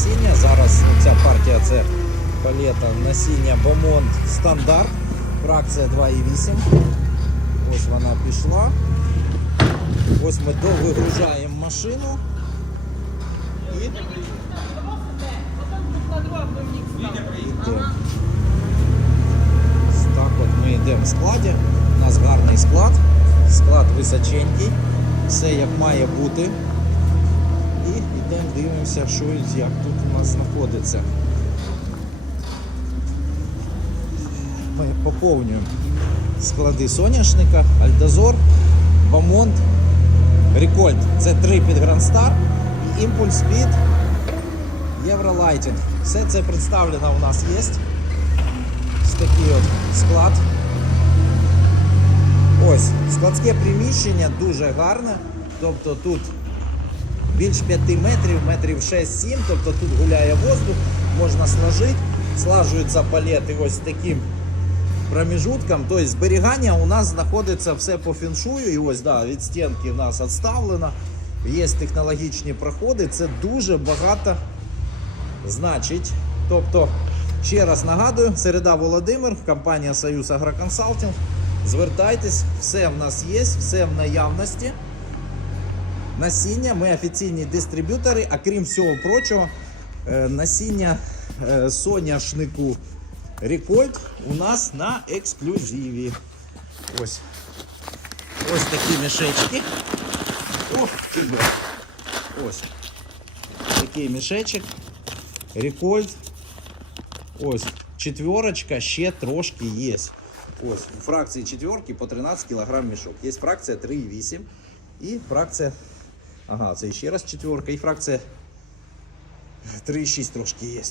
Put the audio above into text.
насіння. Зараз ця партія це палета насіння Бомонд стандарт. Фракція 2,8. Ось вона пішла. Ось ми довигружаємо машину. І Так от ми йдемо в складі. У нас гарний склад. Склад височенький. Все як має бути. І йдемо дивимося, що як тут у нас знаходиться. Ми поповнюємо склади соняшника, Альдозор, Бамонт, Рекольт. Це три під Грандстар і імпульс під Євролайтінг. Все це представлено у нас є. Ось такий от склад. Ось, складське приміщення дуже гарне. Тобто тут більш 5 метрів, метрів 6-7, тобто тут гуляє воздух, можна сложити. Слажуються палети ось таким промежутком. Тобто зберігання у нас знаходиться все по фіншую. І ось да, від стінки в нас відставлено. Є технологічні проходи. Це дуже багато значить. Тобто, ще раз нагадую, середа Володимир, компанія Союз Агроконсалтинг. Звертайтесь, все в нас є, все в наявності. Насіння, ми офіційні дистриб'ютори, а крім всього прочого, е, насіння е, соняшнику Рекольт у нас на ексклюзиві. Ось. Ось такі мішечки. Ти. Ось. Такий мішечок. Рекольт. Ось. Четверочка ще трошки є. Ось. У фракції четверки по 13 кг мішок. Є фракція 3,8 і фракція. Ага, це ще раз четверка. І фракція 3,6 трошки є.